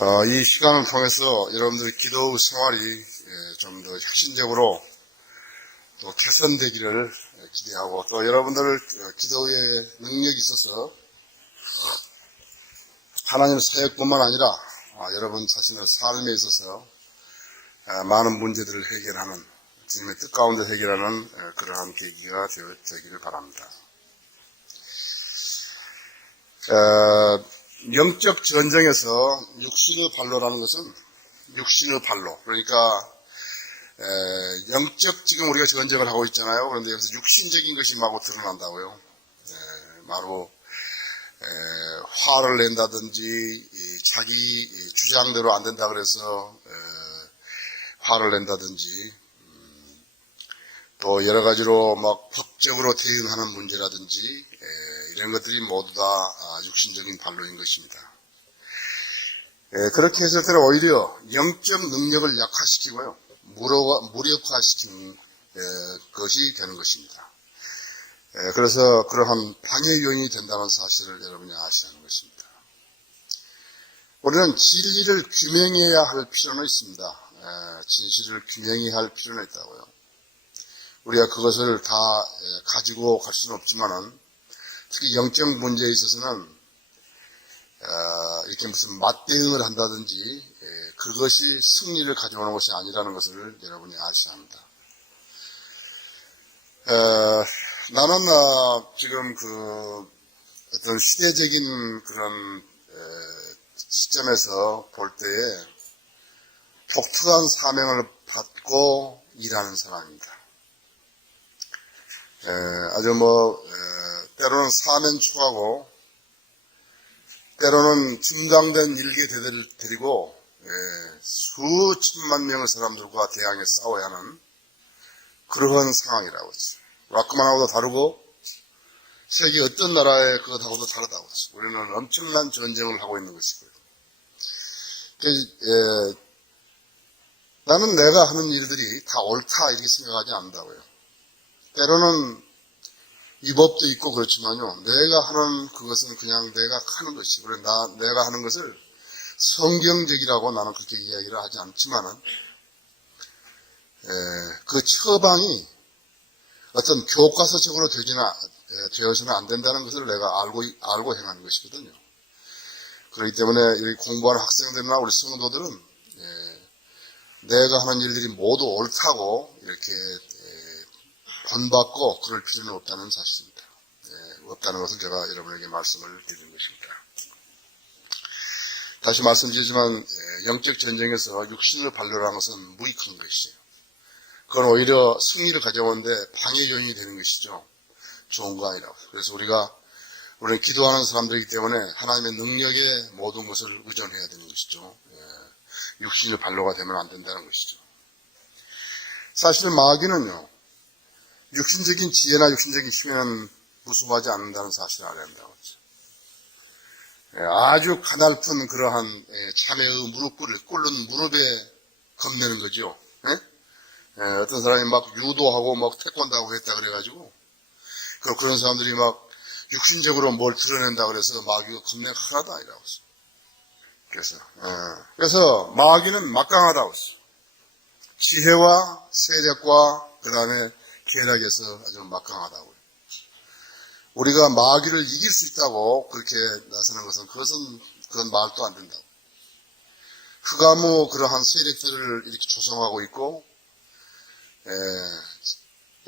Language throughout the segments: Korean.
이 시간을 통해서 여러분들의 기도 생활이 좀 더 혁신적으로 또 개선되기를 기대하고, 또 여러분들 기도의 능력이 있어서 하나님의 사역뿐만 아니라 여러분 자신의 삶에 있어서 많은 문제들을 해결하는, 주님의 뜻 가운데 해결하는 그러한 계기가 되기를 바랍니다. 영적 전쟁에서 육신의 발로라는 것은 육신의 발로, 그러니까 영적 지금 우리가 전쟁을 하고 있잖아요. 그런데 여기서 육신적인 것이 마구 드러난다고요. 바로 화를 낸다든지 자기 주장대로 안 된다 그래서 화를 낸다든지, 또 여러 가지로 막 법적으로 대응하는 문제라든지 이런 것들이 모두 다 육신적인 반론인 것입니다. 그렇게 했을 때는 오히려 영적 능력을 약화시키고요, 무력화시키는 것이 되는 것입니다. 그래서 그러한 방해 요인이 된다는 사실을 여러분이 아셔야 하는 것입니다. 우리는 진리를 규명해야 할 필요는 있습니다. 진실을 규명해야 할 필요는 있다고요. 우리가 그것을 다 가지고 갈 수는 없지만은, 특히 영적 문제에 있어서는 이렇게 무슨 맞대응을 한다든지 그것이 승리를 가져오는 것이 아니라는 것을 여러분이 아셔야 합니다. 나는 지금 그 어떤 시대적인 그런 시점에서 볼 때에 독특한 사명을 받고 일하는 사람입니다. 아주 때로는 사면초하고, 때로는 중강된 일개대대를 데리고 수천만 명의 사람들과 대항해 싸워야 하는 그러한 상황이라고 했죠. 라크만하고도 다르고 세계 어떤 나라의 그것하고도 다르다고 했죠. 우리는 엄청난 전쟁을 하고 있는 것이고요. 나는 내가 하는 일들이 다 옳다 이렇게 생각하지 않는다고요. 때로는 위법도 있고 그렇지만요, 내가 하는 그것은 그냥 내가 하는 것이고, 그래 내가 하는 것을 성경적이라고 나는 그렇게 이야기를 하지 않지만은, 그 처방이 어떤 교과서적으로 되어서는 안 된다는 것을 내가 알고 행하는 것이거든요. 그렇기 때문에 여기 공부하는 학생들이나 우리 성도들은 내가 하는 일들이 모두 옳다고 이렇게 본받고 그럴 필요는 없다는 사실입니다. 없다는 것을 제가 여러분에게 말씀을 드리는 것입니다. 다시 말씀드리지만 영적 전쟁에서 육신을 발로하는 것은 무익한 것이에요. 그건 오히려 승리를 가져오는데 방해 요인이 되는 것이죠. 좋은 거 아니라고. 그래서 우리는 기도하는 사람들이기 때문에 하나님의 능력에 모든 것을 의존해야 되는 것이죠. 육신의 발로가 되면 안 된다는 것이죠. 사실 마귀는요, 육신적인 지혜나 육신적인 힘에는 무수하지 않는다는 사실을 알아야 한다고 하죠. 아주 가냘픈 그러한 자매의 무릎 꿇는 무릎에 겁내는 거죠. 어떤 사람이 막 유도하고 막 태권도하고 했다 그래가지고, 그런 사람들이 막 육신적으로 뭘 드러낸다 그래서 마귀가 겁내가 하나도 아니라고 했어요. 그래서 마귀는 막강하다고 했어요. 지혜와 세력과 그 다음에 쾌락에서 아주 막강하다고요. 우리가 마귀를 이길 수 있다고 그렇게 나서는 것은 그건 말도 안 된다고. 흑암의 그러한 세력들을 이렇게 조성하고 있고,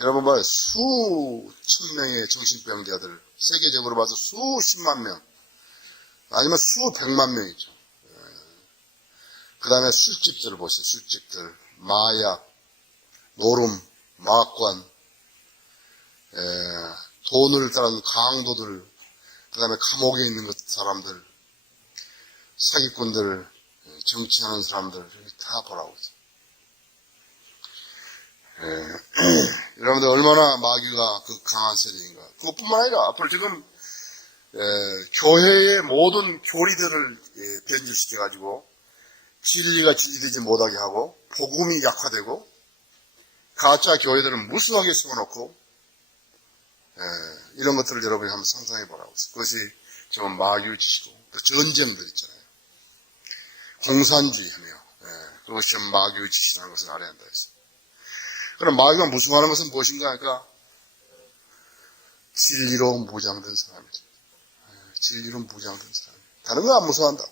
여러분 봐요. 수천 명의 정신병자들, 세계적으로 봐서 수십만 명, 아니면 수백만 명이죠. 그 다음에 술집들을 보세요. 술집들, 마약, 노름, 마약관, 돈을 따르는 강도들, 그 다음에 감옥에 있는 사람들, 사기꾼들, 정치하는 사람들, 다 보라고 하죠. 여러분들 얼마나 마귀가 그 강한 세력인가. 그것뿐만 아니라 앞으로 지금 교회의 모든 교리들을 변질시켜가지고 진리가 진리되지 못하게 하고 복음이 약화되고 가짜 교회들은 무수하게 세워놓고 이런 것들을 여러분이 한번 상상해 보라고. 그것이 좀 마귀의 짓이고, 또 전쟁들 있잖아요. 공산주의하며 그것이 마귀의 짓이라는 것을 알아야 한다 했어요. 그럼 마귀가 무서워하는 것은 무엇인가 하니까 진리로 무장된 사람이죠. 진리로 무장된 사람. 다른 거 안 무서워한다.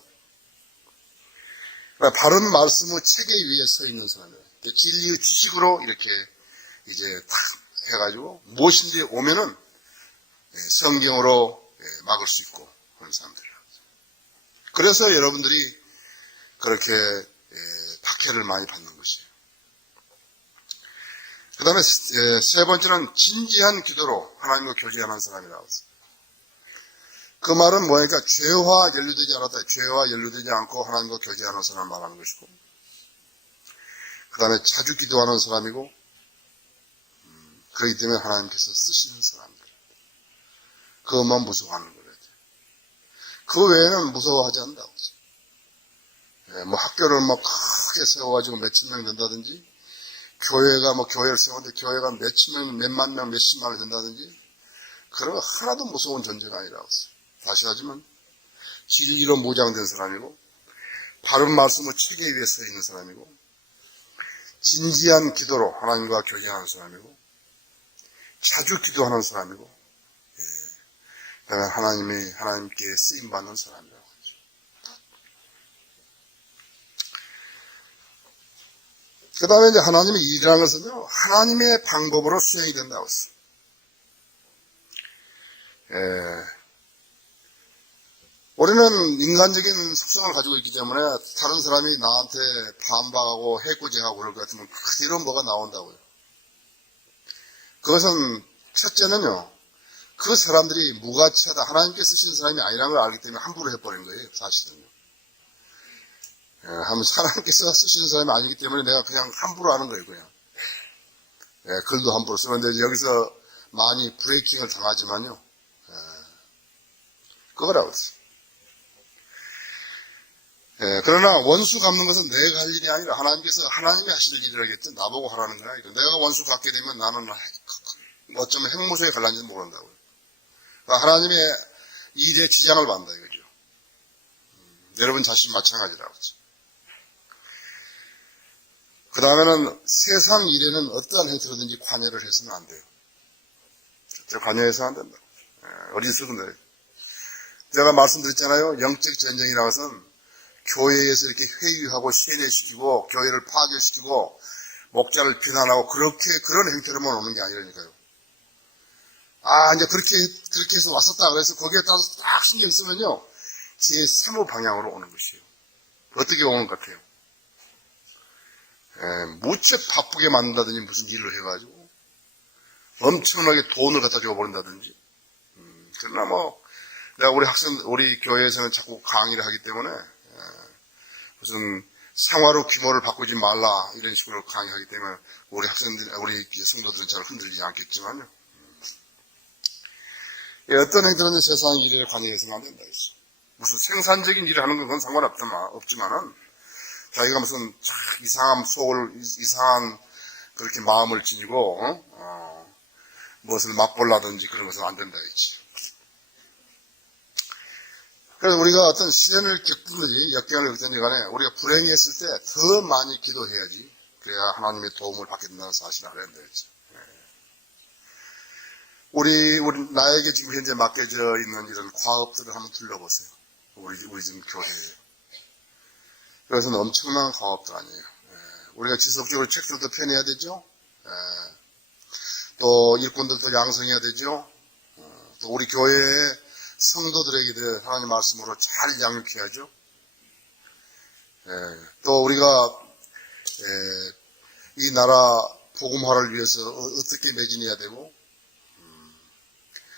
바른 말씀의 체계 위에 서 있는 사람이에요. 진리의 지식으로 이렇게 이제 탁 해가지고 무엇인지 오면은 성경으로 막을 수 있고 그런 사람들이에요. 그래서 여러분들이 그렇게 박해를 많이 받는 것이에요. 그 다음에 세 번째는 진지한 기도로 하나님과 교제하는 사람이라고 했어요. 그 말은 뭐니까 죄와 연루되지 않았다. 죄와 연루되지 않고 하나님과 교제하는 사람을 말하는 것이고, 그 다음에 자주 기도하는 사람이고, 그렇기 때문에 하나님께서 쓰시는 사람들. 그것만 무서워하는 거래요. 그 외에는 무서워하지 않는다고. 뭐 학교를 뭐 크게 세워가지고 몇천 명 된다든지, 교회가 뭐 교회를 세웠는데 교회가 몇천 명, 몇만 명, 몇십만 명 된다든지, 그런 거 하나도 무서운 존재가 아니라고 했어요. 다시 하지만 진리로 무장된 사람이고 바른 말씀의 체계 위에 서 있는 사람이고 진지한 기도로 하나님과 교제하는 사람이고 자주 기도하는 사람이고 하나님께 쓰임받는 사람이라고 하죠. 그 다음에 이제 하나님의 일이라는 것은요, 하나님의 방법으로 수행이 된다고 했어요. 우리는 인간적인 속성을 가지고 있기 때문에 다른 사람이 나한테 반박하고 해코지하고 그럴 것 같으면 그대로 뭐가 나온다고요. 그것은 첫째는요, 그 사람들이 무가치하다, 하나님께 쓰시는 사람이 아니라는 걸 알기 때문에 함부로 해버린 거예요, 사실은요. 하나님께서 쓰시는 사람이 아니기 때문에 내가 그냥 함부로 하는 거예요, 그냥. 글도 함부로 쓰는데 여기서 많이 브레이킹을 당하지만요, 그거라고 했어요. 그러나 원수 갚는 것은 내가 할 일이 아니라 하나님께서 하나님이 하시는 일이라겠죠. 나보고 하라는 거야. 내가 원수 갚게 되면 나는 어쩌면 핵무소에 갈란지도 모른다고요. 그러니까 하나님의 일에 지장을 받는다 이거죠. 여러분 자신 마찬가지라고 하죠. 그 다음에는 세상 일에는 어떠한 형태로든지 관여를 해서는 안 돼요. 관여해서 안 된다. 어리석은 제가 말씀드렸잖아요. 영적 전쟁이라는 것은 교회에서 이렇게 회유하고 세뇌시키고 교회를 파괴시키고 목자를 비난하고 그런 형태로만 오는 게 아니라니까요. 이제 그렇게 해서 왔었다 그래서 거기에 따라서 딱 신경 쓰면요, 제 3호 방향으로 오는 것이에요. 어떻게 오는 것 같아요? 무척 바쁘게 만든다든지 무슨 일을 해가지고 엄청나게 돈을 갖다 줘버린다든지. 그러나 내가 우리 교회에서는 자꾸 강의를 하기 때문에 무슨 생활의 규모를 바꾸지 말라 이런 식으로 강의하기 때문에 우리 성도들은 잘 흔들리지 않겠지만요. 어떤 행동은 세상 일에 관여해서는 안 된다 했어. 무슨 생산적인 일을 하는 건 상관없지만은 자기가 무슨 이상한 그렇게 마음을 지니고 무엇을 맛볼라든지 그런 것은 안 된다 했지. 그래서 우리가 어떤 시련을 겪든지 역경을 겪든지 간에 우리가 불행했을 때 더 많이 기도해야지. 그래야 하나님의 도움을 받게 된다는 사실을 알아야 된다겠죠. 나에게 지금 현재 맡겨져 있는 이런 과업들을 한번 둘러보세요. 우리 지금 교회에. 그것은 엄청난 과업들 아니에요. 우리가 지속적으로 책들도 펴내야 되죠. 또 일꾼들도 양성해야 되죠. 또 우리 교회에 성도들에게 하나님 말씀으로 잘 양육해야죠. 또 우리가 이 나라 복음화를 위해서 어떻게 매진해야 되고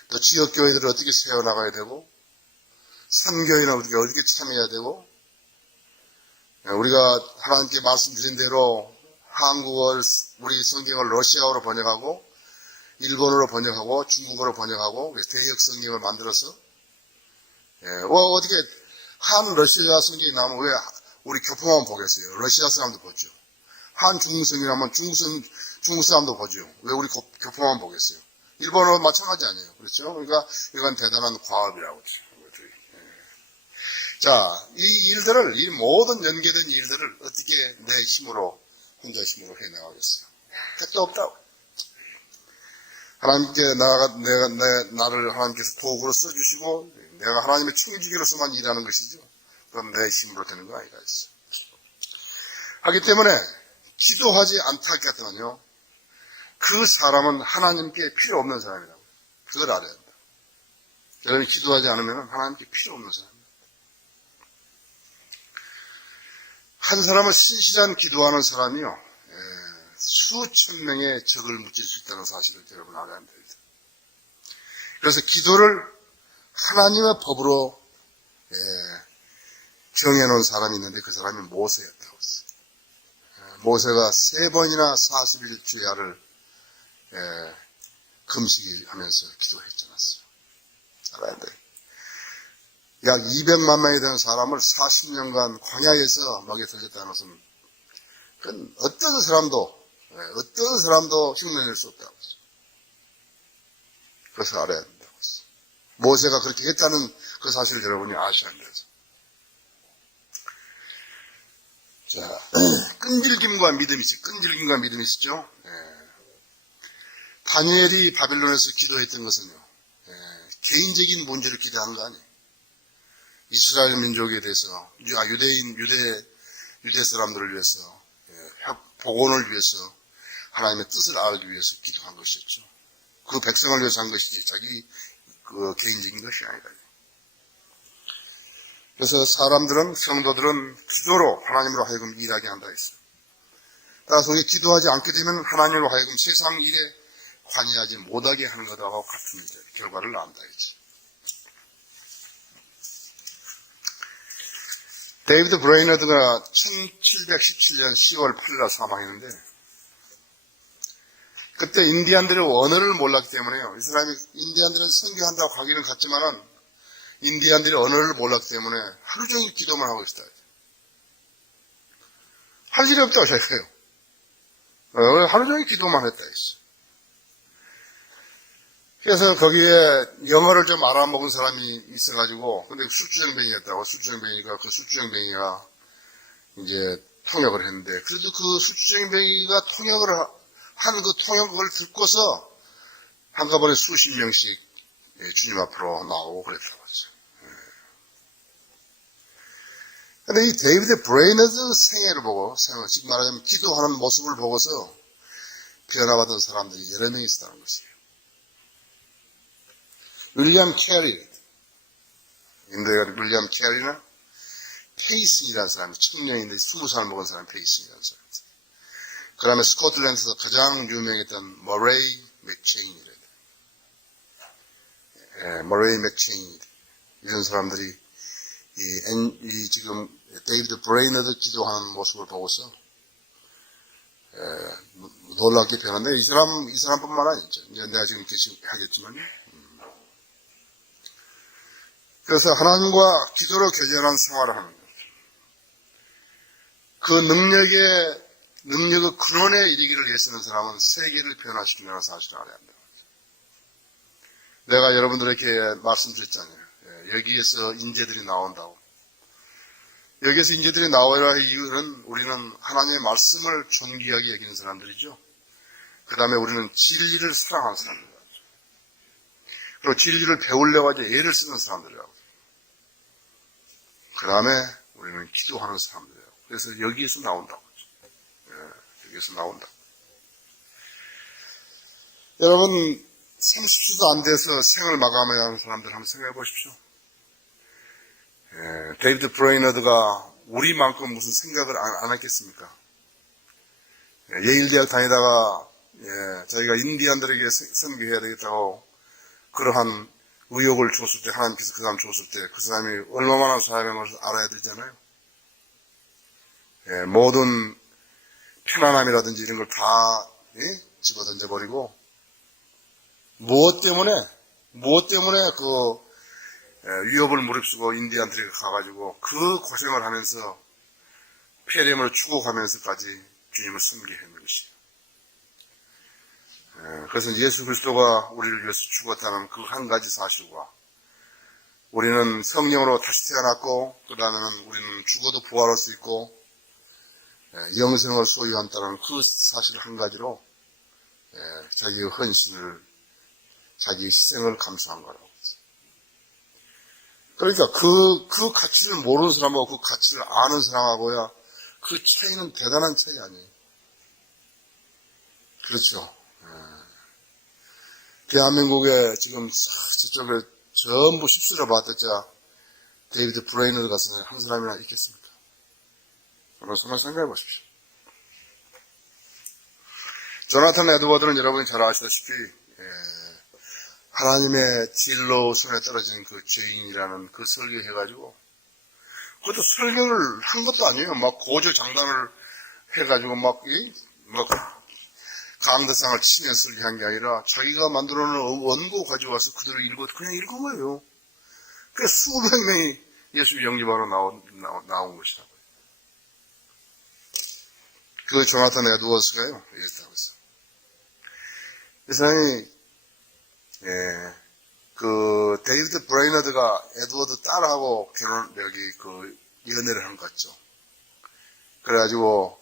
또 지역교회들을 어떻게 세워나가야 되고 선교회는 어떻게 참여해야 되고 우리가 하나님께 말씀드린 대로 한국어 우리 성경을 러시아어로 번역하고 일본어로 번역하고 중국어로 번역하고 대역 성경을 만들어서 어떻게 한 러시아 성경이 나오면 왜 우리 교포만 보겠어요? 러시아 사람도 보죠. 한 중국 성경이 나오면 중국 사람도 보죠. 왜 우리 교포만 보겠어요? 일본어 마찬가지 아니에요. 그렇죠? 그러니까 이건 대단한 과업이라고. 자, 이 모든 연계된 일들을 어떻게 내 힘으로, 혼자 힘으로 해나가겠어요? 택도 없다고. 하나님께 나를 하나님께서 도구로 써주시고, 내가 하나님의 충직으로서만 일하는 것이죠. 그건 내 힘으로 되는 거 아니다. 하기 때문에, 기도하지 않다 했더만요, 그 사람은 하나님께 필요 없는 사람이라고. 그걸 알아야 한다. 여러분이 기도하지 않으면 하나님께 필요 없는 사람입니다. 한 사람은 신실한 기도하는 사람이요, 수천 명의 적을 무찔 수 있다는 사실을 여러분 알아야 합니다. 그래서 기도를 하나님의 법으로 정해놓은 사람이 있는데 그 사람이 모세였다고 했어요. 모세가 3번이나 40일 주야를 금식하면서 기도했지 않았어요. 알아야 돼요. 약 200만 명이 되는 사람을 40년간 광야에서 먹여 살렸다는 것은 그건 어떤 사람도 흉내낼 수 없다고 했어요. 그것을 알아야 된다고 했어요. 모세가 그렇게 했다는 그 사실을 여러분이 아셔야 합니다. 자, 끈질김과 믿음이 있죠. 다니엘이 바빌론에서 기도했던 것은요, 개인적인 문제를 기도한 거 아니에요. 이스라엘 민족에 대해서, 유대 사람들을 위해서, 복원을 위해서, 하나님의 뜻을 알기 위해서 기도한 것이었죠. 그 백성을 위해서 한 것이지, 자기 개인적인 것이 아니다. 그래서 성도들은 기도로 하나님으로 하여금 일하게 한다 했어요. 따라서 우리 기도하지 않게 되면 하나님으로 하여금 세상 일에 관여하지 못하게 하는 것하고 같은 결과를 낳는다 했죠. 데이비드 브레이너드가 1717년 10월 8일 사망했는데 그때 인디안들이 언어를 몰랐기 때문에요. 이 사람이 인디안들은 선교한다고 가기는 갔지만은 인디안들이 언어를 몰랐기 때문에 하루 종일 기도만 하고 있었다. 할 일이 없다고 생각해요. 하루 종일 기도만 했다 했어. 그래서 거기에 영어를 좀 알아먹은 사람이 있어가지고, 근데 술주정뱅이였다고, 술주정뱅이가, 그 술주정뱅이가 이제 통역을 했는데, 그래도 그 술주정뱅이가 통역을 한 그 통역을 듣고서 한꺼번에 수십 명씩 주님 앞으로 나오고 그랬다고 하죠. 근데 이 데이비드 브레이너드 생애를 보고, 즉 말하자면 기도하는 모습을 보고서 변화받은 사람들이 여러 명 있었다는 것이에요. 윌리엄 캐리, 인도의 윌리엄 캐리나 페이슨이라는 사람이 청년인데 20살 먹은 사람이 페이슨이라는 사람이 있어요. 그 다음에 스코틀랜드에서 가장 유명했던 머레이 맥체인이래요. 머레이 맥체인 이런 사람들이 지금 데이비드 브레이너드 기도하는 모습을 보고서 놀랍게 변한데 이 사람뿐만 아니죠. 이제 내가 지금 하겠지만요. 그래서 하나님과 기도로 교제하는 생활을 하는 거죠. 그 능력의 근원에 이르기를 애쓰는 사람은 세계를 변화시킨다는 사실을 알아야 한다. 내가 여러분들에게 말씀드렸잖아요. 여기에서 인재들이 나온다고. 여기에서 인재들이 나와야 할 이유는 우리는 하나님의 말씀을 존귀하게 여기는 사람들이죠. 그 다음에 우리는 진리를 사랑하는 사람들이죠. 그리고 진리를 배우려고 하지 애를 쓰는 사람들이라고. 그 다음에 우리는 기도하는 사람들이라고. 그래서 여기에서 나온다고. 여기에서 나온다. 여러분, 30수도 안 돼서 생을 마감해야 하는 사람들 한번 생각해 보십시오. 데이비드 브레이너드가 우리만큼 무슨 생각을 안 했겠습니까? 예일대학 다니다가 자기가 인디안들에게 선교해야 되겠다고 그러한 의욕을 줬을 때, 하나님께서 그 사람 줬을 때 그 사람이 얼마나 사람인 것을 알아야 되잖아요. 모든 편안함이라든지 이런 걸 다 집어던져버리고 무엇 때문에 그 위협을 무릅쓰고 인디안들에게 가가지고 그 고생을 하면서 폐렴을 추구하면서까지 주님을 섬기는 것이에요. 그래서 예수 그리스도가 우리를 위해서 죽었다는 그 한 가지 사실과 우리는 성령으로 다시 태어났고, 그 다음에는 우리는 죽어도 부활할 수 있고, 영생을 소유한다는 그 사실 한 가지로 자기의 헌신을, 자기의 희생을 감수한 거라고. 그러니까 그 가치를 모르는 사람하고 그 가치를 아는 사람하고야 그 차이는 대단한 차이 아니에요. 그렇죠. 대한민국에 지금 저쪽에 전부 휩쓸어 봤댔자 데이비드 브레이너드 같은 한 사람이나 있겠습니까? 여러분 생각해 보십시오. 조나탄 에드워드는 여러분이 잘 아시다시피 하나님의 진로 손에 떨어진 그 죄인이라는 그 설교해가지고, 그것도 설교를 한 것도 아니에요. 막 고조장단을 해가지고 막 강대상을 치며 설교한 게 아니라 자기가 만들어 놓은 원고 가져와서 그대로 그냥 읽은 거예요. 그래서 수백 명이 예수 영접하러 나온 것이라고요. 그 조나탄 에드워드스가요, 이랬다고 했어요. 이 사람이 그 데이비드 브레이너드가 에드워드 딸하고 연애를 한 것 같죠. 그래가지고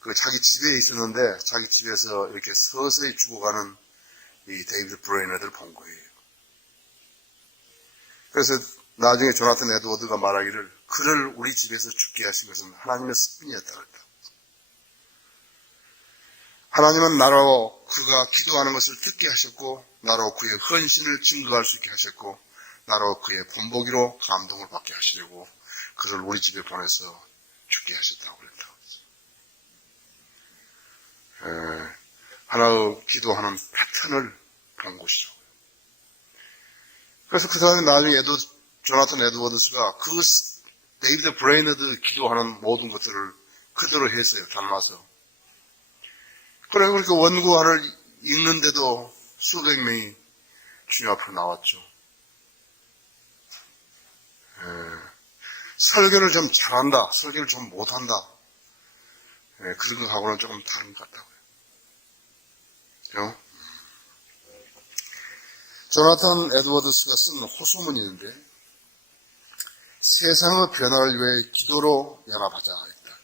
그 자기 집에 있었는데 자기 집에서 이렇게 서서히 죽어가는 이 데이비드 브레이너드를 본 거예요. 그래서 나중에 조나탄 에드워드가 말하기를, 그를 우리 집에서 죽게 하신 것은 하나님의 습관이었다 그랬다. 하나님은 나로 그가 기도하는 것을 듣게 하셨고, 나로 그의 헌신을 증거할 수 있게 하셨고, 나로 그의 본보기로 감동을 받게 하시려고 그를 우리 집에 보내서 죽게 하셨다고 그랬다. 하나의 기도하는 패턴을 본 것이죠. 그래서 그 사람이 나중에 조나탄 에드워드스가 그 데이비드 브레이너드 기도하는 모든 것들을 그대로 했어요. 닮아서. 그러니까 원고화를 읽는데도 수백 명이 주님 앞으로 나왔죠. 설교를 좀 잘한다, 설교를 좀 못한다, 그런 거하고는 조금 다른 것 같다고요. 그죠? 조나탄 에드워드스가 쓴 호소문이 있는데, 세상의 변화를 위해 기도로 연합하자 했다.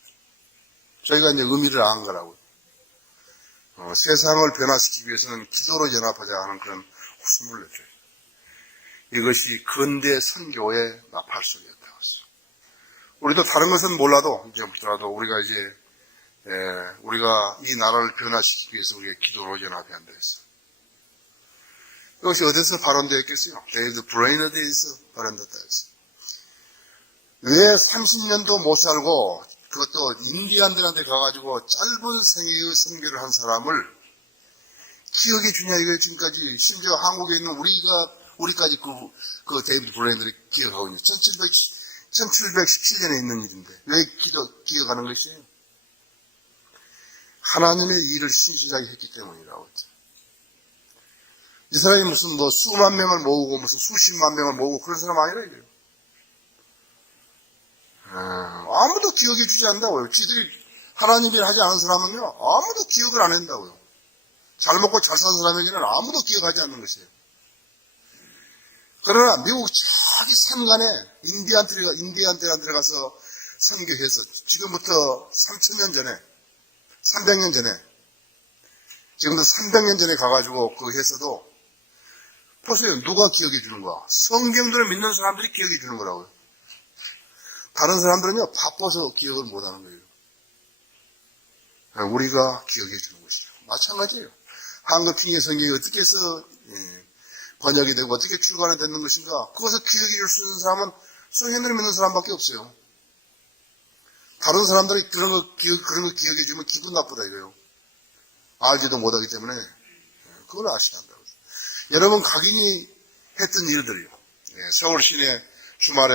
저희가 이제 의미를 안 거라고요. 세상을 변화시키기 위해서는 기도로 연합하자 하는 그런 호소문을 냈죠. 이것이 근대 선교의 나팔소리였다고 했어요. 우리도 다른 것은 몰라도, 이제부터라도 우리가 이 나라를 변화시키기 위해서 우리가 기도로 연합해야 한다 했어요. 이것이 어디서 발언되었겠어요? 데이비드 브레이너드에서 발언됐다 했어요. 왜 30년도 못 살고, 그것도 인디안들한테 가가지고 짧은 생애의 선교를 한 사람을 기억해 주냐, 이거 지금까지, 심지어 한국에 있는 우리까지 그 데이비드 브레이너드를 기억하고 있는 1717년에 있는 일인데, 왜 기억하는 것이에요? 하나님의 일을 신실하게 했기 때문이라고 했죠. 이 사람이 무슨 수만 명을 모으고 무슨 수십만 명을 모으고 그런 사람 아니라 이래요. 아무도 기억해 주지 않는다고요. 지들이 하나님 일 하지 않은 사람은요, 아무도 기억을 안 한다고요. 잘 먹고 잘 사는 사람에게는 아무도 기억하지 않는 것이에요. 그러나 미국 저기 산간에 인디안들한테 가서 선교해서 지금부터 300년 전에 지금부터 300년 전에 가가지고 그거 했어도 보세요. 누가 기억해 주는 거야? 성경들을 믿는 사람들이 기억해 주는 거라고요. 다른 사람들은요, 바빠서 기억을 못 하는 거예요. 우리가 기억해 주는 것이죠. 마찬가지예요. 한국 핑계 성경이 어떻게 해서 번역이 되고 어떻게 출간이 되는 것인가, 그것을 기억해 줄 수 있는 사람은 성경들을 믿는 사람밖에 없어요. 다른 사람들이 그런 거 기억해 주면 기분 나쁘다 이거예요. 알지도 못하기 때문에 그걸 아셔야 한다고. 여러분 각인이 했던 일들이요. 서울 시내 주말에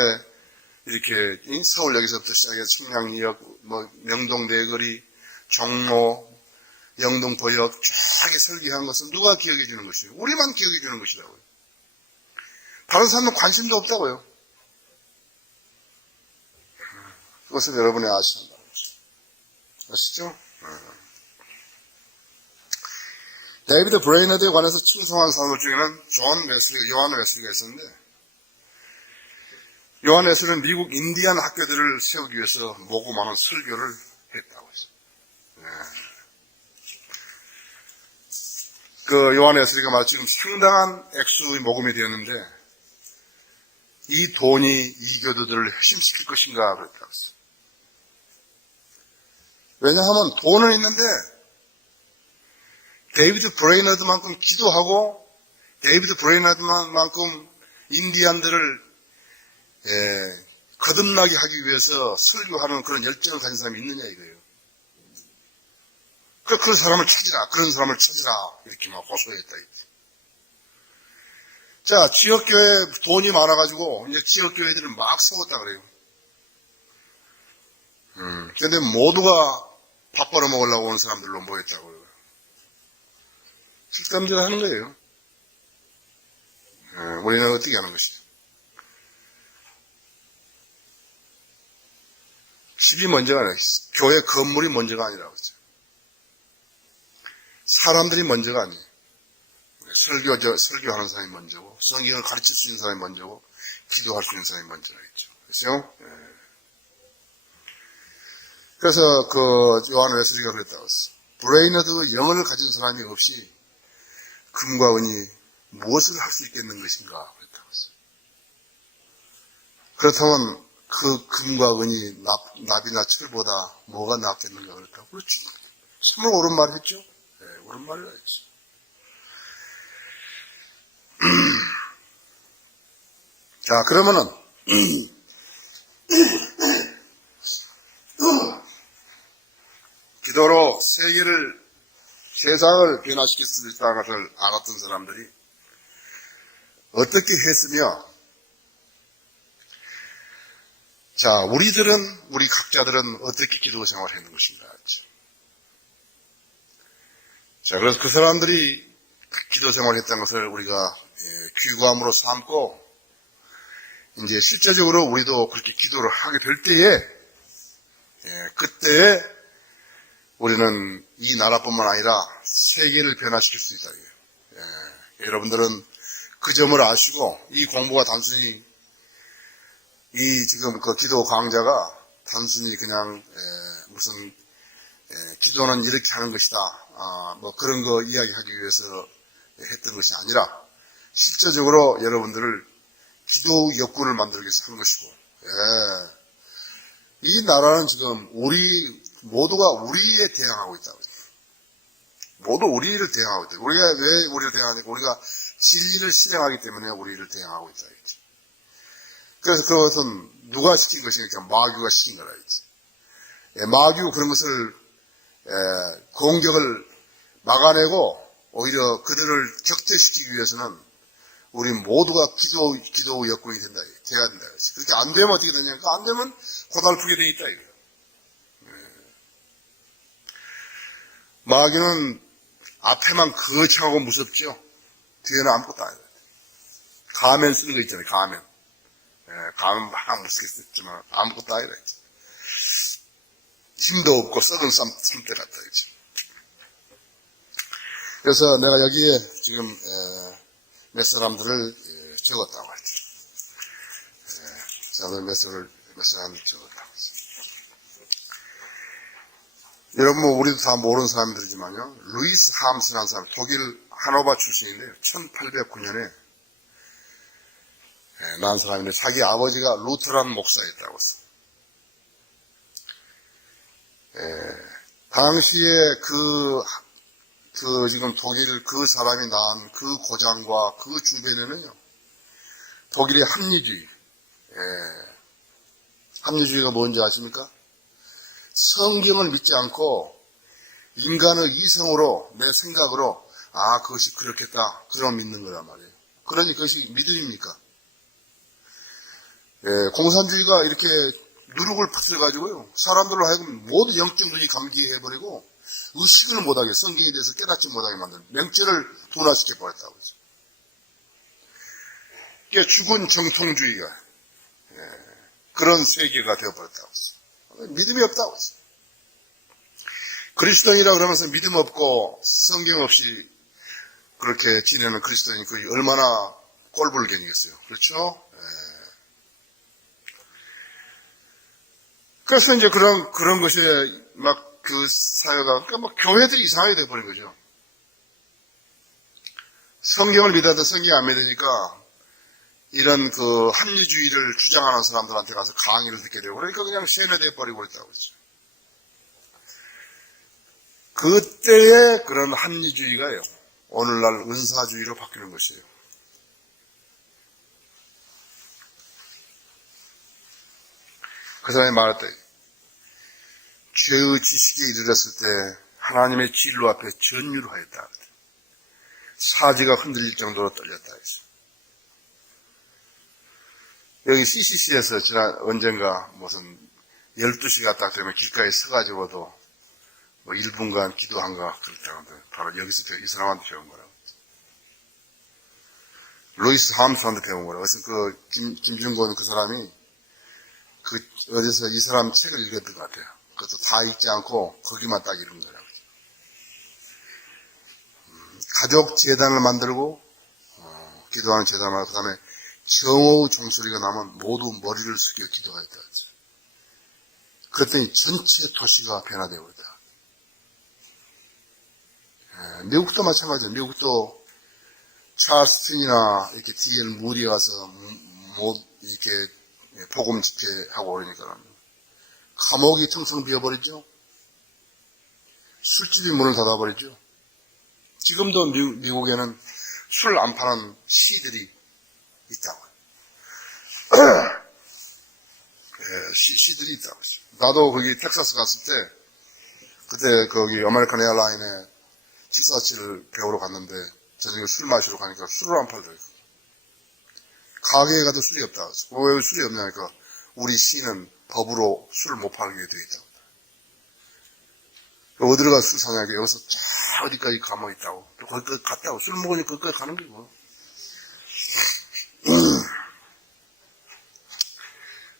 이렇게 서울역에서부터 시작해서 청량리역, 명동 내거리, 종로, 영등포역 쫙 설계한 것은 누가 기억해 주는 것이에요? 우리만 기억해 주는 것이라고요. 다른 사람은 관심도 없다고요. 그것을 여러분이 아셔야 한다고. 아시죠? 데이비드 브레이너드에 관해서 충성한 사람 중에는 요한 웨슬리가 있었는데, 요한에서는 미국 인디안 학교들을 세우기 위해서 모고 많은 설교를 했다고 했어요. 그 요한에서리가 말 지금 상당한 액수의 모금이 되었는데 이 돈이 이 교도들을 핵심시킬 것인가 그랬다고 했어요. 왜냐하면 돈은 있는데 데이비드 브레이너드만큼 기도하고 데이비드 브레이너드만큼 인디안들을 거듭나게 하기 위해서 설교하는 그런 열정을 가진 사람이 있느냐 이거예요. 그런 사람을 찾으라, 그런 사람을 찾으라 이렇게 막 호소했다. 자, 지역교회 돈이 많아가지고 이제 지역교회들을 막 세웠다 그래요. 근데 모두가 밥 벌어 먹으려고 오는 사람들로 모였다고요. 식담대로 하는 거예요. 우리는 어떻게 하는 것이죠? 집이 먼저가 아니라 교회 건물이 먼저가 아니라고 그러죠. 사람들이 먼저가 아니에요. 설교하는 사람이 먼저고 성경을 가르칠 수 있는 사람이 먼저고 기도할 수 있는 사람이 먼저라 했죠. 그렇죠? 그래서 그 요한 웨슬리가 그랬다고 했어. 브레이너드 영을 가진 사람이 없이 금과 은이 무엇을 할 수 있겠는 것인가 그랬다고 했어. 그렇다면 그 금과 은이 납이나 철보다 뭐가 낫겠는가 그랬다고. 그렇죠. 정말 옳은 말 했죠. 옳은 말을 했죠. 자, 그러면은 기도로 세상을 변화시킬 수 있다는 것을 알았던 사람들이 어떻게 했으며, 자, 우리 각자들은 어떻게 기도 생활을 했는 것인가. 자, 그래서 그 사람들이 기도 생활을 했다는 것을 우리가 귀감으로 삼고, 이제 실제적으로 우리도 그렇게 기도를 하게 될 때에, 그때에 우리는 이 나라뿐만 아니라 세계를 변화시킬 수 있다. 여러분들은 그 점을 아시고, 이 공부가 단순히, 지금 그 기도 강좌가 단순히 그냥, 무슨, 기도는 이렇게 하는 것이다. 뭐 그런 거 이야기하기 위해서 했던 것이 아니라, 실제적으로 여러분들을 기도 욕구를 만들기 위해서 한 것이고, 이 나라는 지금 모두가 우리에 대항하고 있다고. 모두 우리를 대항하고 있다. 우리가 왜 우리를 대항하니까 우리가 진리를 실행하기 때문에 우리를 대항하고 있다. 그래서 그것은 누가 시킨 것이니까 마귀가 시킨 거라. 마귀가 그런 것을 공격을 막아내고 오히려 그들을 격퇴시키기 위해서는 우리 모두가 기도 여건이 돼야 된다. 그렇게 안 되면 어떻게 되냐니까 안 되면 고달프게 돼 있다. 이거예요. 마귀는 앞에만 거창하고 무섭죠. 뒤에는 아무것도 아니에요. 가면 쓰는 거 있잖아요. 가면. 가면 막 무섭게 썼지만 아무것도 아니라. 힘도 없고 썩은 쌈대 같다. 그래서 내가 여기에 지금 몇 사람들을 적었다고 했죠. 저는 몇 사람을 적었다고 했죠. 여러분, 우리도 다 모르는 사람들이지만요. 루이스 함스라는 사람, 독일 하노바 출신인데 1809년에 난 사람인데 자기 아버지가 루터란 목사였다고 했어요. 당시에 지금 독일 그 사람이 낳은 그 고장과 그 주변에는요, 독일의 합리주의. 합리주의가 뭔지 아십니까? 성경을 믿지 않고 인간의 이성으로, 내 생각으로, 그것이 그렇겠다. 그럼 믿는 거란 말이에요. 그러니 그것이 믿음입니까? 공산주의가 이렇게 누룩을 퍼뜨려가지고요, 사람들로 하여금 모두 영적 눈이 감기해버리고, 의식을 못하게, 성경에 대해서 깨닫지 못하게 만든 명제를 둔화시켜버렸다고 했죠. 이게 죽은 정통주의가, 그런 세계가 되어버렸다고 했어요. 믿음이 없다고 했어요. 그리스도인이라 그러면서 믿음 없고 성경 없이 그렇게 지내는 그리스도인이 얼마나 꼴불견이겠어요. 그렇죠? 그래서 이제 그런 것이 막 그 사회가, 그러니까 막 교회들이 이상하게 돼버린 거죠. 성경을 믿어도 성경이 안 믿으니까 이런 그 합리주의를 주장하는 사람들한테 가서 강의를 듣게 되고 그러니까 그냥 세뇌돼 버리고 있다고 그러죠. 그때의 그런 합리주의가요, 오늘날 은사주의로 바뀌는 것이에요. 그 사람이 말했대. 죄의 지식에 이르렀을 때 하나님의 진로 앞에 전율을 하였다. 사지가 흔들릴 정도로 떨렸다 했어요. 여기 CCC에서 지난 언젠가 무슨 12시가 딱 되면 길가에 서가지고도 뭐 1분간 기도한가 그랬다는데 바로 여기서 이 사람한테 배운 거라고. 로이스 함스한테 배운 거라고. 그래서 그 김준곤 그 사람이 그 어디서 이 사람 책을 읽었던 것 같아요. 그것도 다 읽지 않고 거기만 딱 읽은 거라고. 가족 재단을 만들고 기도하는 재단을, 그 다음에 정오의 종소리가 나면 모두 머리를 숙여 기도하였다. 그랬더니 전체 도시가 변화되고 있다. 미국도 마찬가지예요. 미국도 찰스턴이나 이렇게 D.L. 무리 와서 이렇게 복음 집회하고 그러니까 감옥이 텅텅 비어버리죠. 술집이 문을 닫아버리죠. 지금도 미국에는 술 안 파는 시들이 있다고. 시들이 있다고. 나도 거기 텍사스 갔을 때, 그때 거기 아메리칸 에어라인에 747을 배우러 갔는데, 저녁에 술 마시러 가니까 술을 안 팔더라고요. 가게에 가도 술이 없다. 왜 술이 없냐니까, 우리 시는 법으로 술을 못 팔게 되어 있다고. 어디로 가서 술 사냐고, 여기서 쫙 어디까지 감옥 있다고. 또 거기까지 갔다고. 술 먹으니까 거기까지 가는 게 뭐.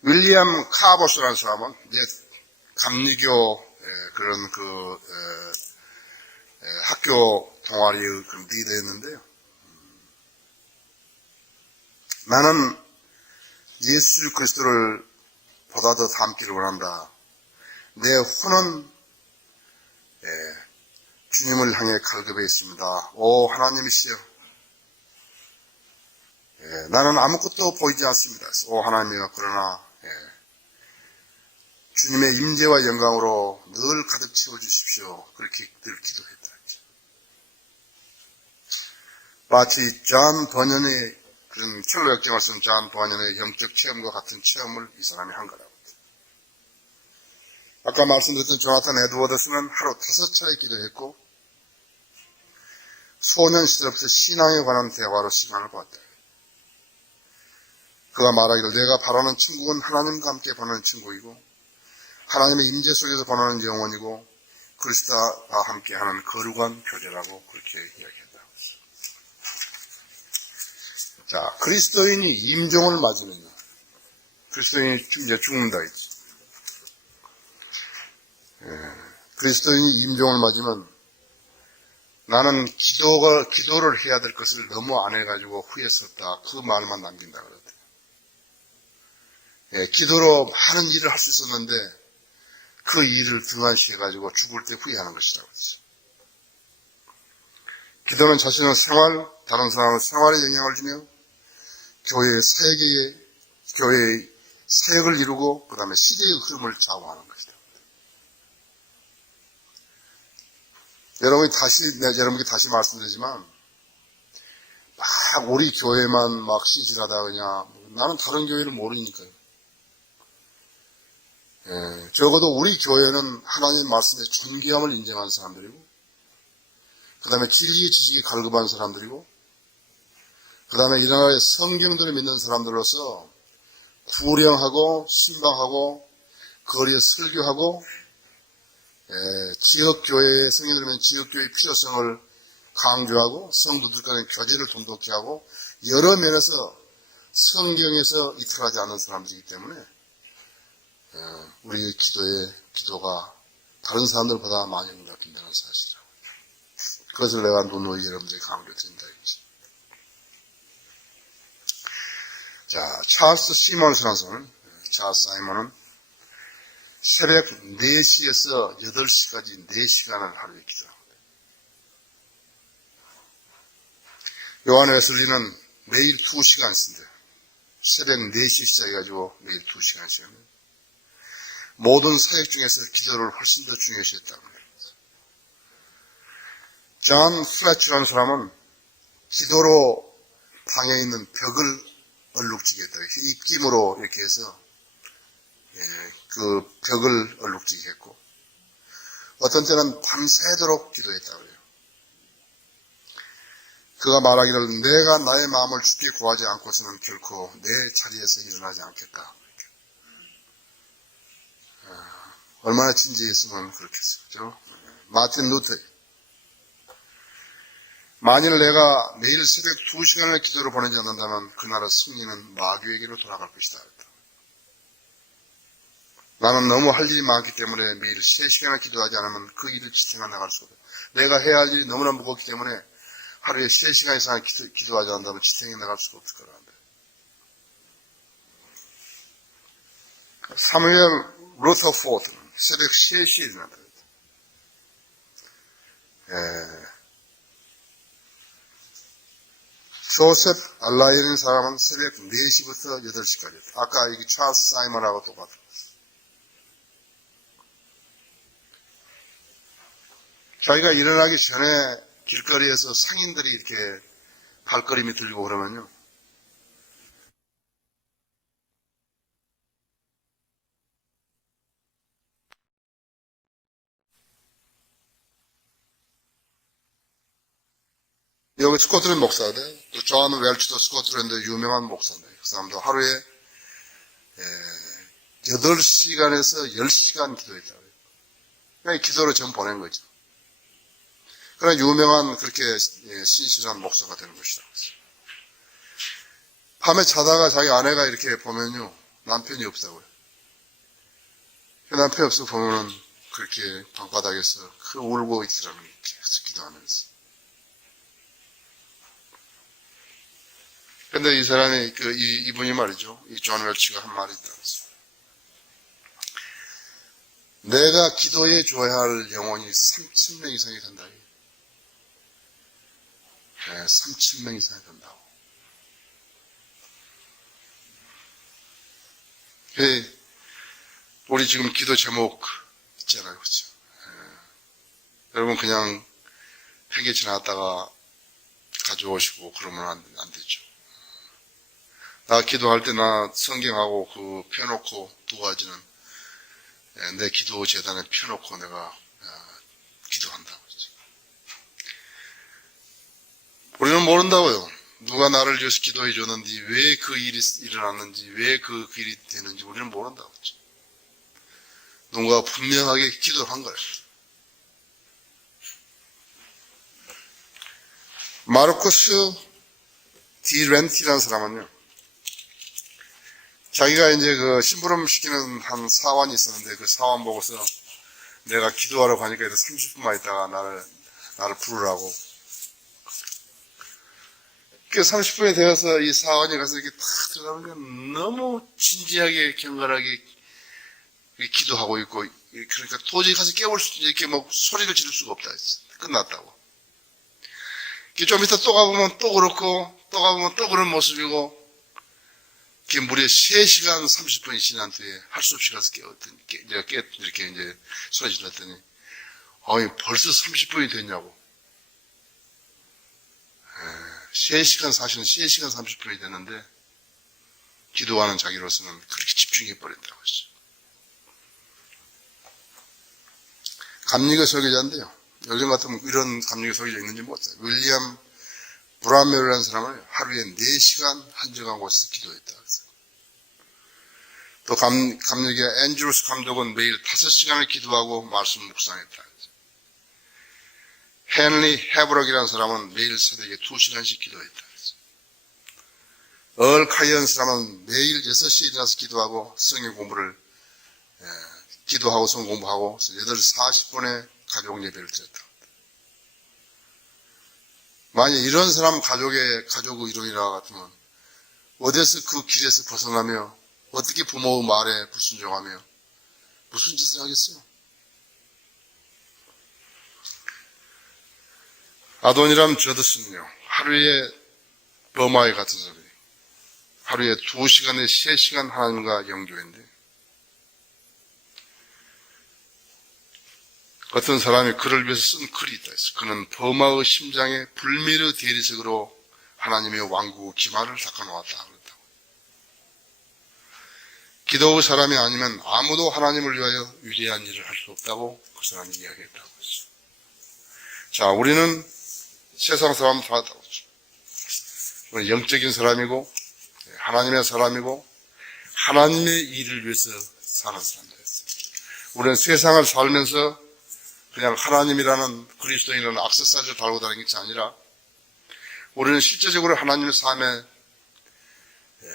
윌리엄 카보스라는 사람은 이제 감리교 그런 학교 동아리의 그런 리더였는데요. 나는 예수 그리스도를 보다 더 닮기를 원한다. 내 혼은 주님을 향해 갈급해 있습니다. 오 하나님이시여, 나는 아무것도 보이지 않습니다. 오 하나님이여, 그러나 주님의 임재와 영광으로 늘 가득 채워주십시오. 그렇게 늘 기도했다. 마치 존 버년의 그런 첼로 역정을 쓴 존 버년의 영적 체험과 같은 체험을 이 사람이 한 거라고. 아까 말씀드렸던 조나탄 에드워드스는 하루 5차례 기도했고 소년 시절부터 신앙에 관한 대화로 시간을 보았다. 그가 말하기를 내가 바라는 천국은 하나님과 함께 보내는 천국이고 하나님의 임재 속에서 보내는 영혼이고 그리스도와 함께하는 거룩한 교제라고 그렇게 이야기했다. 자, 그리스도인이 임종을 맞으면요, 그리스도인이 이제 죽는다 했지. 그리스도인이 임종을 맞으면 나는 기도를 해야 될 것을 너무 안 해가지고 후회스럽다. 그 말만 남긴다 그러더라고요. 기도로 많은 일을 할 수 있었는데 그 일을 등한시해가지고 죽을 때 후회하는 것이라고 했어요. 기도는 자신의 생활, 다른 사람의 생활에 영향을 주며 교회의 사역을 이루고 그 다음에 시대의 흐름을 좌우하는 것이다. 여러분께 다시 말씀드리지만 막 우리 교회만 막 신실하다 그냥 나는 다른 교회를 모르니까요. 적어도 우리 교회는 하나님의 말씀에 존귀함을 인정하는 사람들이고 그 다음에 진리의 지식이 갈급한 사람들이고 그 다음에 이 나라의 성경들을 믿는 사람들로서 구령하고 신방하고 거리에 설교하고 지역교회의 성경들이면 지역교회의 필요성을 강조하고 성도들 간의 교제를 돈독히 하고 여러 면에서 성경에서 이탈하지 않는 사람들이기 때문에 우리의 기도가 다른 사람들보다 많이 응답된다는 사실이라고. 그것을 내가 누누이 여러분들이 강조드린다 이거지. 자, 찰스 사이먼은 새벽 4시에서 8시까지 4시간을 하루에 기도합니다. 요한 웨슬리는 매일 2시간 쓴대요. 새벽 4시 시작해가지고 매일 2시간씩. 모든 사역 중에서 기도를 훨씬 더 중요시 했다고 합니다. 존 플래치라는 사람은 기도로 방에 있는 벽을 얼룩지게 했다. 입김으로 이렇게 해서 그 벽을 얼룩지게 했고, 어떤 때는 밤새도록 기도했다고 해요. 그가 말하기를 내가 나의 마음을 주께 구하지 않고서는 결코 내 자리에서 일어나지 않겠다. 얼마나 진지했으면 그렇겠어요. 마틴 루터. 만일 내가 매일 새벽 2시간을 기도를 보내지 않는다면 그 나라 승리는 마귀에게로 돌아갈 것이다. 나는 너무 할 일이 많기 때문에 매일 3시간을 기도하지 않으면 그 일을 지탱해 나갈 수 없다. 내가 해야 할 일이 너무나 무겁기 때문에 하루에 3시간 이상 기도하지 않는다면 지탱해 나갈 수가 없을 거란다. 사무엘 루터포드는 새벽 3시에 일어난다. 조셉 알라이라는 사람은 새벽 4시부터 8시까지 했다. 아까 이 찰스 사이먼하고 똑같았어. 자기가 일어나기 전에 길거리에서 상인들이 이렇게 발걸음이 들고 그러면요, 여기 스코틀랜드 목사인데, 또 존 웰치도 스코틀랜드 유명한 목사인데, 그 사람도 하루에 8시간에서 10시간 기도했다고 해요. 그냥 기도로 전 보낸 거죠. 그런 유명한 그렇게 신실한 목사가 되는 것이다. 밤에 자다가 자기 아내가 이렇게 보면요, 남편이 없다고요. 남편이 없어 보면은 그렇게 방바닥에서 울고 있더라고요. 계속 기도하면서. 근데 이 사람이, 이분이 말이죠. 이 존 웰치가 한 말이 있다면서. 내가 기도해 줘야 할 영혼이 3,000명 이상이 된다. 3,000명 이상이 된다고. 우리 지금 기도 제목 있잖아요. 그렇죠? 여러분 그냥 팽개 지나갔다가 가져오시고 그러면 안 되죠. 나 기도할 때 나 성경하고 펴놓고 두 가지는 내 기도 재단에 펴놓고 내가 기도한다고. 우리는 모른다고요. 누가 나를 위해서 기도해 줬는지, 왜 그 일이 일어났는지, 왜 그 일이 되는지 우리는 모른다고. 누군가 분명하게 기도를 한 거예요. 마르코스 디 렌티라는 사람은요, 자기가 이제 그 심부름 시키는 한 사원이 있었는데, 그 사원 보고서 내가 기도하러 가니까 30분만 있다가 나를 부르라고. 그 30분이 되어서 이 사원이 가서 이렇게 탁 들어가니까 너무 진지하게 경건하게 기도하고 있고, 그러니까 도저히 가서 깨울 수, 이렇게 뭐 소리를 지를 수가 없다 했어. 끝났다고. 좀 이따 또 가보면 또 그렇고, 또 가보면 또 그런 모습이고, 그게 무려 3시간 30분이 지난 뒤에 할 수 없이 가서 깨웠더니, 이렇게 이제 소리 질렀더니, 벌써 30분이 됐냐고. 3시간 30분이 됐는데, 기도하는 자기로서는 그렇게 집중해 버린다고 했어요. 감리교 설교자인데요. 요즘 같으면 이런 감리교 설교자 있는지 모르겠어요. 윌리엄 브라멜이라는 사람을 하루에 4시간 한정한 곳에서 기도했다. 또 감리교 앤드루스 감독은 매일 5시간을 기도하고 말씀 묵상했다. 헨리 헤브럭이라는 사람은 매일 새벽에 2시간씩 기도했다. 얼 카이언 사람은 매일 6시에 일어나서 기도하고 성경 공부를 기도하고 성경 공부하고 8시 40분에 가족 예배를 드렸다. 만약 이런 사람 가족의 이론이라 같으면 어디서 그 길에서 벗어나며 어떻게 부모의 말에 불순종하며 무슨 짓을 하겠어요? 아도니람 저드슨요, 하루에 버마에 같은 소리, 하루에 2시간에 3시간 하나님과 영교했는데, 어떤 사람이 그를 위해서 쓴 글이 있다 했어. 그는 버마의 심장에 불미르 대리석으로 하나님의 왕국 기만을 닦아놓았다 그랬다고. 기도의 사람이 아니면 아무도 하나님을 위하여 위대한 일을 할 수 없다고 그 사람이 이야기했다고 했어. 자, 우리는 세상 사람 다 우리는 영적인 사람이고 하나님의 사람이고 하나님의 일을 위해서 사는 사람들이었어요. 우리는 세상을 살면서 그냥 하나님이라는 그리스도인은 액세서리를 달고 다니는 것이 아니라 우리는 실제적으로 하나님의 삶에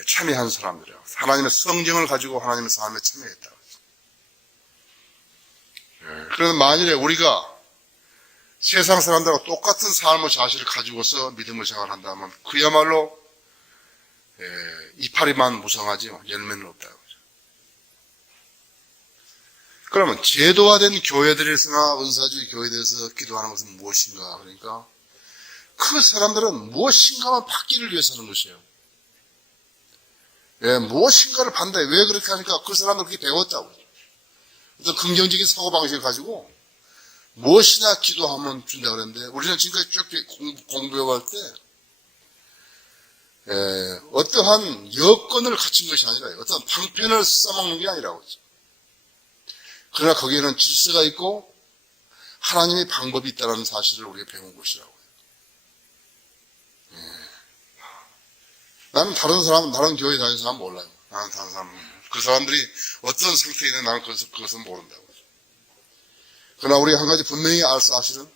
참여한 사람들이에요. 하나님의 성경을 가지고 하나님의 삶에 참여했다. 그래서 만일에 우리가 세상 사람들과 똑같은 삶의 자질을 가지고서 믿음을 생활한다면 그야말로 이파리만 무성하지요. 열매는 없다. 그러면 제도화된 교회들에서나 은사주의 교회들에서 기도하는 것은 무엇인가? 그러니까 그 사람들은 무엇인가만 받기를 위해서 하는 것이에요. 무엇인가를 받는다. 왜 그렇게 하니까 그 사람들 그렇게 배웠다고. 어떤 긍정적인 사고방식을 가지고 무엇이나 기도하면 준다 그랬는데 우리는 지금까지 쭉 공부해볼 때 어떠한 여건을 갖춘 것이 아니라 어떤 방편을 써먹는 게 아니라고. 그러나 거기에는 질서가 있고 하나님의 방법이 있다는 사실을 우리가 배운 것이라고요. 나는 다른 교회에 다니는 사람 몰라요. 나는 다른 사람, 그 사람들이 어떤 상태에 있는 나는 그것은 모른다고. 그러나 우리가 한 가지 분명히 알 사실은,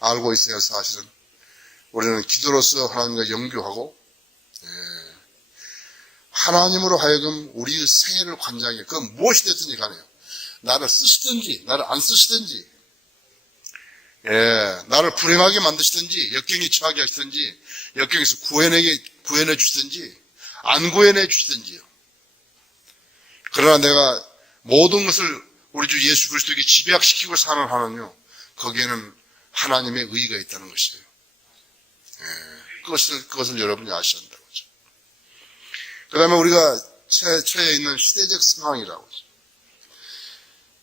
알고 있어야 할 사실은, 우리는 기도로서 하나님과 영교하고, 하나님으로 하여금 우리의 생애를 관장해. 그건 무엇이 됐든지 간에요. 나를 쓰시든지, 나를 안 쓰시든지, 나를 불행하게 만드시든지, 역경에 처하게 하시든지, 역경에서 구해내 주시든지, 안 구해내 주시든지요. 그러나 내가 모든 것을 우리 주 예수 그리스도에게 집약시키고 사는 하나님요. 거기에는 하나님의 의의가 있다는 것이에요. 그것을 여러분이 아셔야 한다고 하죠. 그 다음에 우리가 처해 있는 시대적 상황이라고 하죠.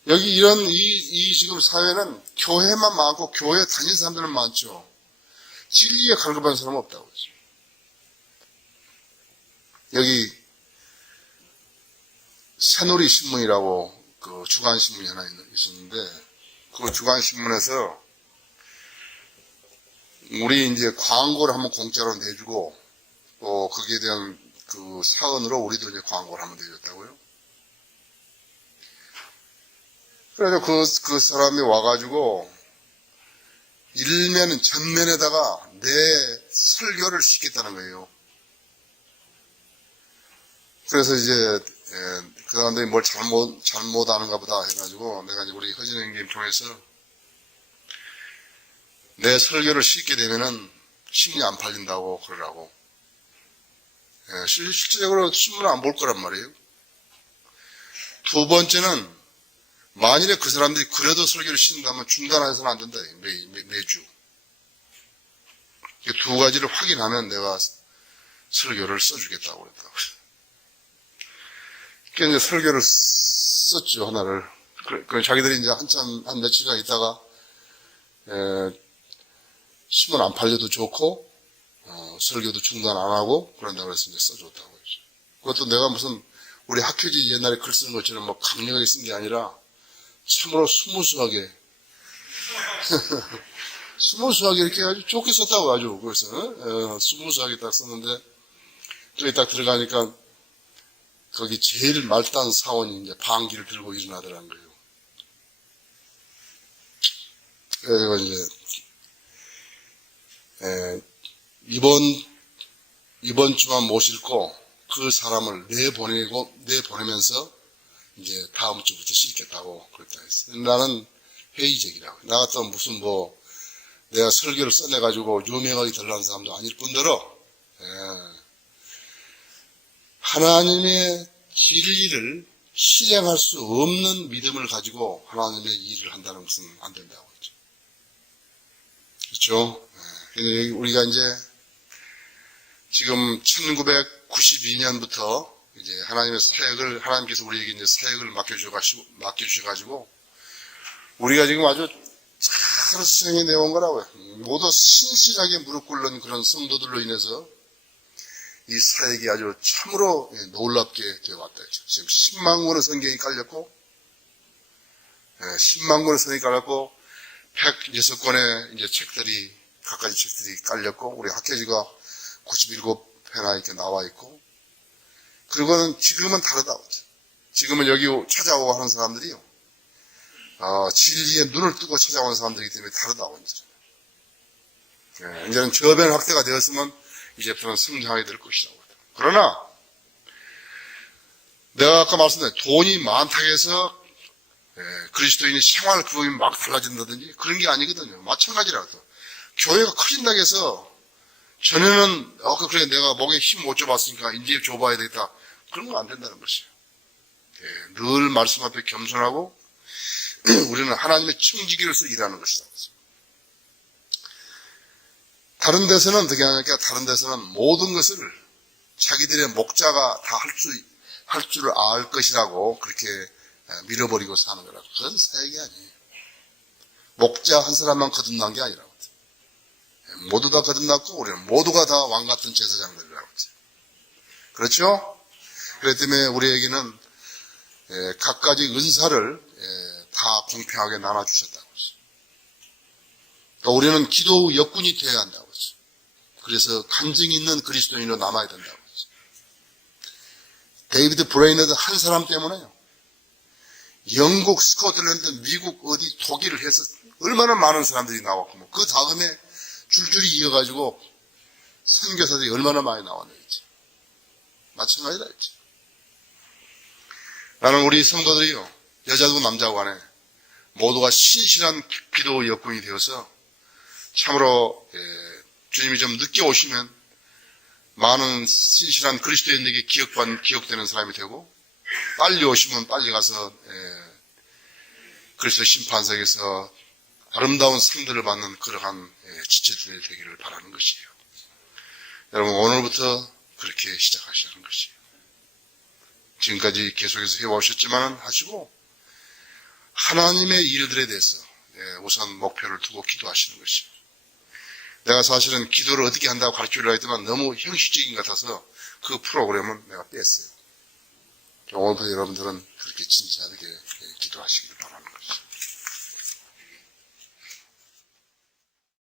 여기 이 지금 사회는 교회만 많고 교회 다니는 사람들은 많죠. 진리에 갈급한 사람은 없다고 하죠. 여기 새누리 신문이라고 그 주간신문이 하나 있었는데 그 주간신문에서 우리 이제 광고를 한번 공짜로 내주고 또 거기에 대한 그 사은으로 우리도 이제 광고를 한번 내줬다고요. 그래서 그 사람이 와가지고 전면에다가 내 설교를 시켰다는 거예요. 그래서 이제 그 사람들이 뭘 잘못하는가 보다 해가지고 내가 이제 우리 허진 형님 통해서 내 설교를 싣게 되면은 신문이 안 팔린다고 그러라고. 실제적으로 신문을 안 볼 거란 말이에요. 두 번째는 만일에 그 사람들이 그래도 설교를 싣는다면 중단해서는 안 된다. 매주. 이 두 가지를 확인하면 내가 설교를 써주겠다고 그랬다고. 그래서 이제 설교를 썼죠, 하나를. 자기들이 이제 한 며칠간 있다가, 신문 안 팔려도 좋고, 설교도 중단 안 하고, 그런다고 해서 이제 써줬다고 했죠. 그것도 내가 무슨, 우리 학교지 옛날에 글 쓰는 것처럼 뭐 강력하게 쓴 게 아니라, 참으로 스무스하게, 스무스하게 이렇게 아주 좋게 썼다고 아주, 그래서, 스무스하게 딱 썼는데, 저기 딱 들어가니까, 거기 제일 말단 사원이 이제 방귀를 들고 일어나더라는 거예요. 그래서 이제, 이번 주만 모시고 그 사람을 내보내면서 이제 다음 주부터 싣겠다고 그랬다 했어요. 나는 회의적이라고. 나 같으면 무슨 내가 설교를 써내가지고 유명하게 되려는 사람도 아닐 뿐더러, 하나님의 진리를 실행할 수 없는 믿음을 가지고 하나님의 일을 한다는 것은 안 된다고 했죠. 그렇죠? 네. 우리가 이제 지금 1992년부터 이제 하나님의 사역을, 하나님께서 우리에게 이제 사역을 맡겨주셔가지고, 우리가 지금 아주 잘 수행해 내온 거라고요. 모두 신실하게 무릎 꿇는 그런 성도들로 인해서 이 사역이 아주 참으로 놀랍게 되어왔다. 지금 10만 권의 성경이 깔렸고, 10만 권의 성경이 깔렸고, 106권의 이제 책들이, 각가지 책들이 깔렸고, 우리 학회지가 97회나 이렇게 나와 있고, 그리고는 지금은 다르다고 하죠. 지금은 여기 찾아오고 하는 사람들이요. 진리에 눈을 뜨고 찾아오는 사람들이기 때문에 다르다고 이제. 이제는 저변 확대가 되었으면 이제부터는 성장하게 될 것이라고 하죠. 그러나 내가 아까 말씀드린 돈이 많다고 해서 그리스도인의 생활 그룹이 막 달라진다든지 그런 게 아니거든요. 마찬가지라도 교회가 커진다고 해서 전에는 그래 내가 목에 힘 못 줘봤으니까 이제 줘봐야 되겠다. 그런 거 안 된다는 것이에요. 늘 말씀 앞에 겸손하고 우리는 하나님의 청지기로서 일하는 것이다. 다른 데서는 어떻게 하냐니까 다른 데서는 모든 것을 자기들의 목자가 다 할 줄을 알 것이라고 그렇게 밀어버리고 사는 거라고. 그건 사역이 아니에요. 목자 한 사람만 거듭난 게 아니라고. 모두 다 거듭났고 우리는 모두가 다 왕 같은 제사장들이라고. 그렇죠? 그렇기 때문에 우리에게는 각가지 은사를 다 공평하게 나눠주셨다고 했어요. 또 우리는 기도 역군이 되어야 한다고 했어요. 그래서 간증이 있는 그리스도인으로 남아야 된다고 했어요. 데이비드 브레이너드 한 사람 때문에요. 영국, 스코틀랜드, 미국, 어디, 독일을 해서 얼마나 많은 사람들이 나왔고, 그 다음에 줄줄이 이어가지고 선교사들이 얼마나 많이 나왔는지. 마찬가지다 했지. 나는 우리 성도들이요, 여자도 남자도 간에 모두가 신실한 기도 역군이 되어서 참으로 주님이 좀 늦게 오시면 많은 신실한 그리스도인에게 기억되는 사람이 되고 빨리 오시면 빨리 가서 그리스도 심판석에서 아름다운 상들을 받는 그러한 지체들이 되기를 바라는 것이에요. 여러분 오늘부터 그렇게 시작하시는 것이에요. 지금까지 계속해서 해오셨지만 하시고 하나님의 일들에 대해서 우선 목표를 두고 기도하시는 것이에요. 내가 사실은 기도를 어떻게 한다고 가르치려고 했지만 너무 형식적인 것 같아서 그 프로그램은 내가 뺐어요. 오늘부터 여러분들은 그렇게 진지하게 기도하시기를 바라는 것이죠.